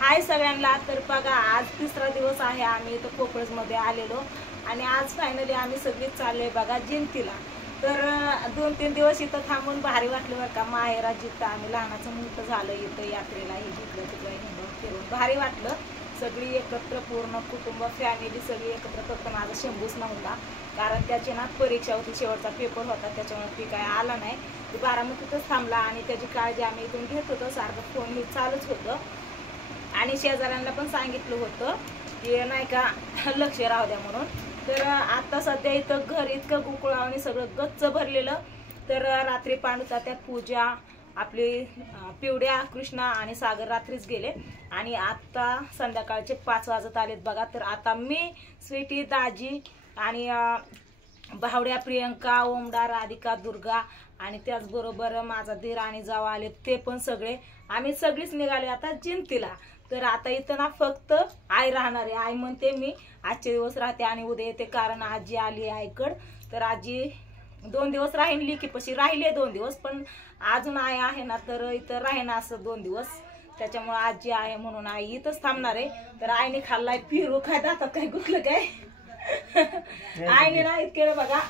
हाय सगळ्यांना. तर बघा आज तिसरा दिवस आहे आम्ही इथं कोकळमध्ये आलेलो आणि आज फायनली आम्ही सगळी चाललोय बघा जयंतीला. तर 2-3 दिवस इथं थांबून भारी वाटलं बरं का. माहेरा जिथं आम्ही लहानाचं मोठं झालं इथं यात्रेला ही जिकडं तिकडं हिंडून फिरून भारी वाटलं. सगळी एकत्र पूर्ण कुटुंब फॅमिली सगळी एकत्र. फक्त माझा शंभूच नव्हता कारण त्याची ना परीक्षा होती, शेवटचा पेपर होता, त्याच्यामुळे ती काय आला नाही. ती बारामतीतच थांबला आणि त्याची काळजी आम्ही इथून घेत होतो. सारखं फोन ही चालूच होतं आणि शेजाऱ्यांना पण सांगितलं होतं की नाही का लक्ष राहू द्या म्हणून. तर आता सध्या इथं घर इतकं गुकुळावणी सगळं गच्च भरलेलं. तर रात्री पांडुतात्या पूजा आपली पिवड्या कृष्णा आणि सागर रात्रीच गेले आणि आता संध्याकाळचे 5 वाजत आलेत बघा. तर आता मी स्वीटी दाजी आणि भावड्या प्रियंका ओमडा राधिका दुर्गा आणि त्याचबरोबर माझा धीर आणि जाव आले ते पण सगळे आम्ही सगळीच निघाले आता जयंतीला. तर आता इथं ना फक्त आई राहणार आहे. आई म्हणते मी आजचे दिवस राहते आणि उद्या येते कारण आजी आली आईकड. तर आजी 2 दिवस राहीन लिकीपाशी राहिले 2 दिवस पण अजून आई आहे ना तर इथं राहीन असं 2 दिवस. त्याच्यामुळे आजी आहे म्हणून आई इथंच थांबणार आहे. तर आईने खाल्लाय फिरू काय दातात काय गुकलं काय आईने ना इतके बघा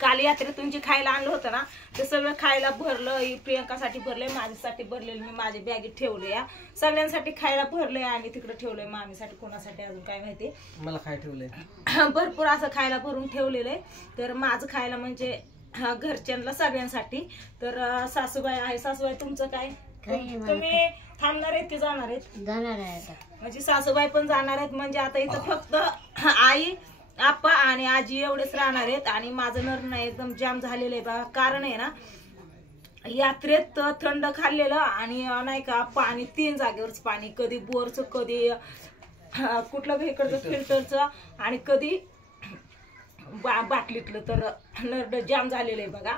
काल यात्रेतून जे खायला आणलं होतं ना ते सगळं खायला भरलं. प्रियंकासाठी भरलंय, माझ्यासाठी भरलेलं मी माझ्या बॅगेत ठेवले. या सगळ्यांसाठी खायला भरलंय आणि तिकडे ठेवलंय. मामीसाठी कोणासाठी अजून काय माहिती मला काय ठेवलंय भरपूर असं खायला भरून ठेवलेलं आहे. तर माझं खायला म्हणजे घरच्यांना सगळ्यांसाठी. तर सासूबाई आहे. सासूबाई तुमचं काय तुम्ही थांबणार आहेत की जाणार आहेत? जाणार आहे म्हणजे सासूबाई पण जाणार आहेत. म्हणजे आता इथं फक्त आई आप्पा आणि आजी एवढेच राहणार आहेत आणि माझं नर एकदम जाम झालेलं आहे बघा. कारण आहे ना यात्रेत थंड खाल्लेलं आणि नाही का पाणी 3 जागेवरच पाणी, कधी बोरचं कधी कुठलं इकडचं फिल्टरचं आणि कधी बाटलीतलं. तर नरड जाम झालेलं आहे बघा.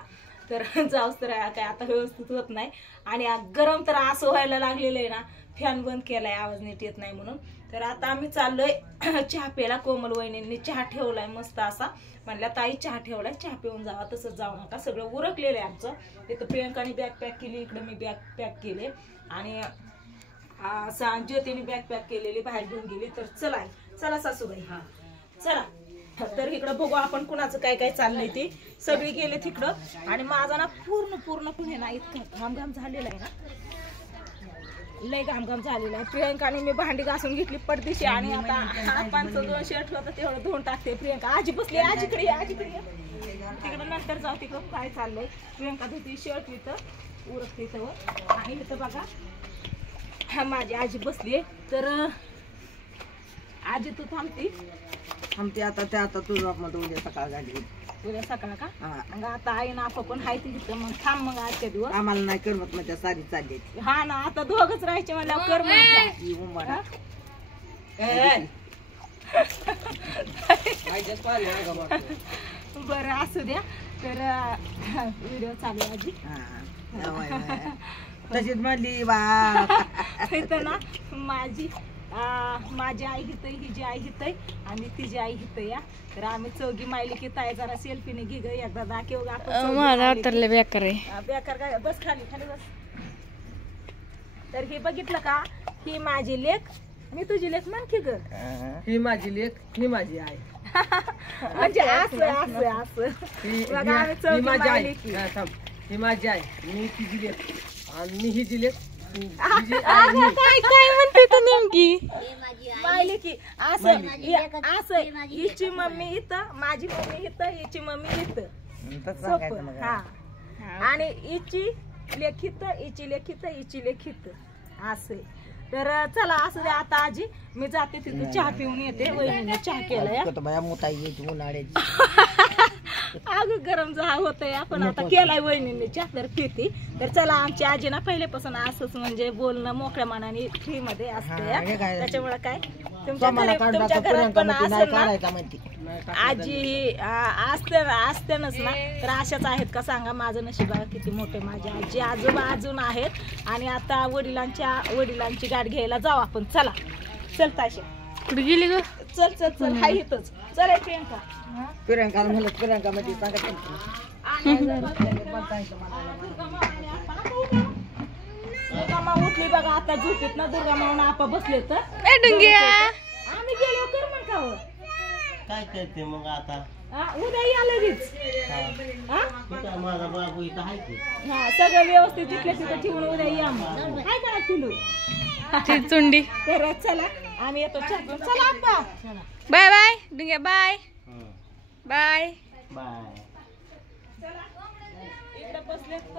तर जाऊच तर काय आता व्यवस्थित होत नाही आणि गरम तर असं व्हायला लागलेलं आहे ना फॅन बंद केलाय आवाज नीट येत नाही म्हणून. तर आता आम्ही चाललोय चहा प्यायला. कोमल वहिनींनी चहा ठेवलाय मस्त असा. म्हणल्या ताई चहा ठेवलाय चहा पिऊन जावा, तसंच जाऊ नका. सगळं उरकलेलं आहे आमचं. तिथं प्रियंकाने बॅग पॅक केली, इकडे मी बॅग पॅक केले आणि ज्योतीने बॅग पॅक केलेली बाहेर घेऊन गेली. तर चला चला सासूबाई हा चला. तर इकडं बघू आपण कुणाचं काय काय चाललंय ते. सगळी गेले तिकडं आणि माझा ना पूर्णपणे ना इतका घामघाम झालेला आहे ना, लय घामघाम झालेला आहे. प्रियंकाने मी भांडी घासून घेतली पडदिशी आणि आता आपणचं 2 शर्ट होतं तेवढं धुवून टाकते. प्रियंका आजी बसली, आजीकडे आजीकडे तिकडं नंतर जाऊ तिकडं काय चाललंय. प्रियंका धुती शर्ट इथं उरकते इथं आणि इथं बघा माझी आजी बसली. तर आजी तू थांबते आता ते आता तुझं मध्ये उद्या सकाळ झाली. उद्या सकाळ का? मग आता आई ना आपण हाय तिथं मग थांब. मग आजच्या दिवस आम्हाला नाही करमत माझ्या सारी चालली. हा ना आता दोघच राहायचे मला कर बरं असू द्या. तर व्हिडिओ चालू आजी तशीच म्हणली बा इथं ना माझी आई हितय, हिची आई हितय आणि तिची आई हितय. या तर आम्ही चौघी मायली की ताई जरा सेल्फीने घे ग एकदा दाखव बेकार आहे. बेकार काय बस खाली खाली बस. तर हे बघितलं का ही माझी लेक, मी तुझी लेक म्हण की ग. ही माझी लेक ही माझी आई. म्हणजे असं असं असं बघा आम्ही चौघी मायली की. ही माझी आई, मी तिची लेक आणि मी हिची लेक. काय म्हणते तू नेमकी? मायली की असं असं हिची मम्मी इथं, माझी मम्मी इथं, हिची मम्मी इथं. हा आणि हिची लेख इथं, हिची लेख इथं, हिची लेख इथं असं. तर चला असं द्या. आता आजी मी जाते तिथं चहा पिऊन येते. वहिनीने चहा केलाय मोठाई अगं गरम चहा होतंय आपण आता केलाय वहिनीने चहा तर पिते. तर चला आमची आजी ना पहिल्यापासून असंच म्हणजे बोलणं मोकळ्या मनाने फ्री मध्ये असते. त्याच्यामुळे काय तुमच्या घरात पण असं ना आजी असतेनच ना. तर अशाच आहेत का सांगा. माझं नशीब किती मोठे. माझे आजी आजोबा अजून आहेत आणि आता वडिलांची गाठ घ्यायला जाऊ आपण. चला चलता अशा कुठे गेली ग? चल चल चल हाय इथंच. चल प्रियंका. प्रियंका म्हणलं प्रियंका मध्ये दुर्गा मा उठली बघा आता झोपेत ना. दुर्गा माऊन आपा बसले तर ए डुंग्या आम्ही गेलो कर मग खावं. काय करते मग आता? उद्या या लगेच. माझा बाबू इथं आहे की. हा सगळं व्यवस्थित तिथल्या तिथं ठेवून उद्या या मग. काय करा पिलू ती चुंडी. तर चला आम्ही येतो चहा पिऊन. चला आप्पा. Bye bye Dungya bye bye. Bye. इकडे बसलेत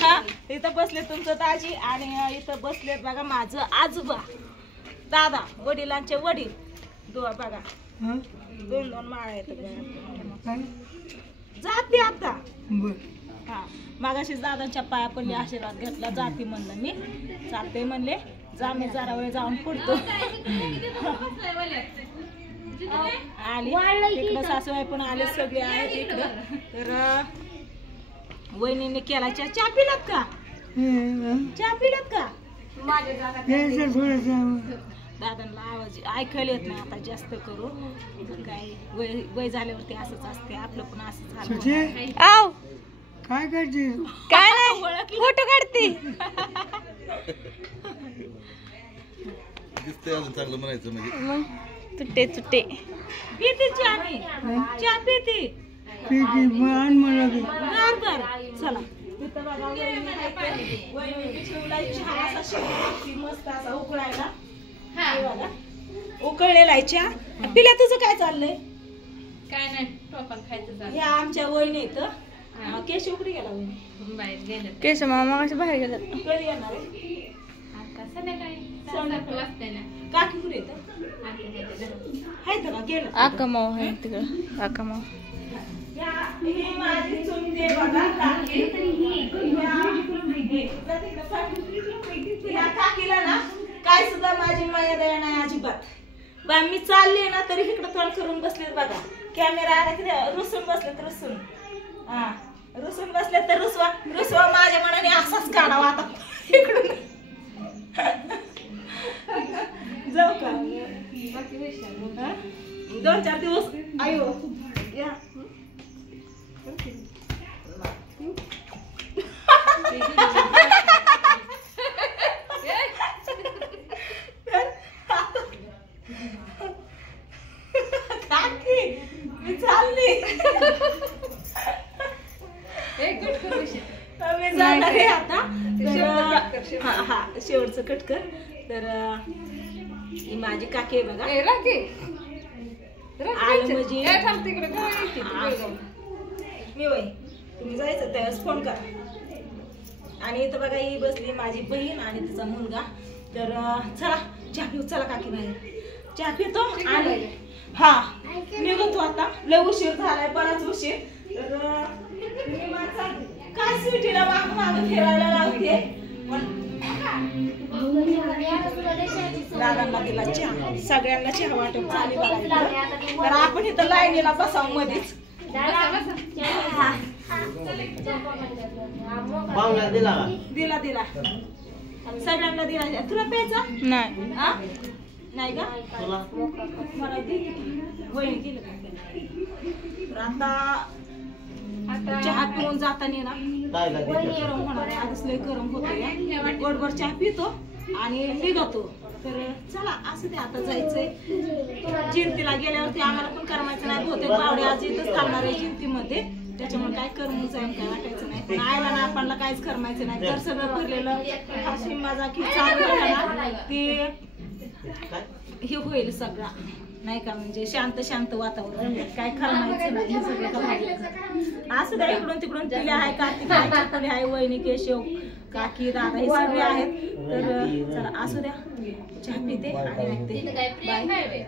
हा इथं बसले तुमचं दाजी आणि इथं बसलेत बघा माझं आजोबा दादा वडिलांचे वडील बघा 2 माळ आहेत जाते आता. हा मागाशी दादांच्या पाया पडले आशीर्वाद घेतला जाते म्हणलं मी. चालते म्हणले जा मी जरा वेळ जाऊन पडतो. आली इकडं सासूबाई पण आले सगळे आहेत इकडं. तर वहिनीने केला चहा पिलात का? चहा पिलात का? दादांना आवाज ऐकायला येत नाही आता जास्त करू. काय वय झाल्यावरती असंच असते आपलं पण असंच झालं. आव काय करते? काय नाही फोटो काढते. दिसतंय अजून चांगलं म्हणायचं म्हणजे. मग तुटे तुटे पिते चहा पिते. बर बर चला. तिथं बघा वहिनी शिवलाई चहा असा शिवली मस्त असा उकळायला. बघा उकळलेला आहे चहा. पिल्या तुझं काय चाललंय? काय नाही टोपण खायचं. ह्या आमच्या वहिनी इथं. केशव कुठे गेला वहिनी? बाहेर गेले. केशव मामा कसे बाहेर गेले? कधी येणार आहे? काकी कुठे येतं? आहेत का गेलं? आकामाव आहे तिकडं. आकामाव ही माझी चुलते बघा काकी. ह्या काकीला ना काय सुद्धा माझी माया दया नाही अजिबात. बा मी चालले ना तरी इकडं तोंड करून बसलेत बघा. कॅमेरा आला की रुसून बसलेत रुसून. हा रुसून बसले तर रुसवा माझ्या मनाने असाच काढावा आता इकडून. जाऊ का? 2-4 दिवस आयो या. काकी मी चालली. मी जाणार आहे आता. हा शेवटचं कटकर. तर ही माझी काकी आहे बघा. आलं म्हणजे मी वय तुम्ही जायचं त्यावेळेस फोन करा. आणि इथं बघा ही बसली माझी बहीण आणि तिचा मुलगा. तर चला चहा पिऊ. चला काकी बाहेर चहा पितो आणि हा निघतो आता. लय उशीर झालाय बराच उशीर. तर काय स्वीटीला माग माग फिरायला लावते. दादांना दिला चहा. सगळ्यांना चहा वाटप झाली बघा. तर आपण इथं लाईनीला बसावं मध्येच. दिला दिला सगळ्यांना दिला. तुला प्यायचा नाही. नाही का? मला वहिनी दिलं का? तर आता चहा पिऊन जाताना ना गरम होणार आहे. आधीच लय गरम होतोय. गोडभर चहा पितो आणि निघतो. तर चला असं ते आता जायचंय जिंतीला. गेल्यावरती आम्हाला पण करमायचं नाही. बहुतेक बावडे आज इथंच थांबणार आहे जिंतीमध्ये. त्याच्यामुळे काय करमून जाईल काय वाटायचं नाही. पण आयला ना आपल्याला काहीच करमायचं नाही. तर सगळं भरलेलं हशी माझा की चालू ना ती हे होईल सगळा नाही का. म्हणजे शांत शांत वातावरण. काय करमायचं नाही. हे सगळं करायचं असं द्या. इकडून तिकडून तिले आहे कार्तिक आहे आहे वहिनी केशव काकी दादा हे सगळे आहेत. तर चला असू द्या चहा पिते आणि निघते. बाय.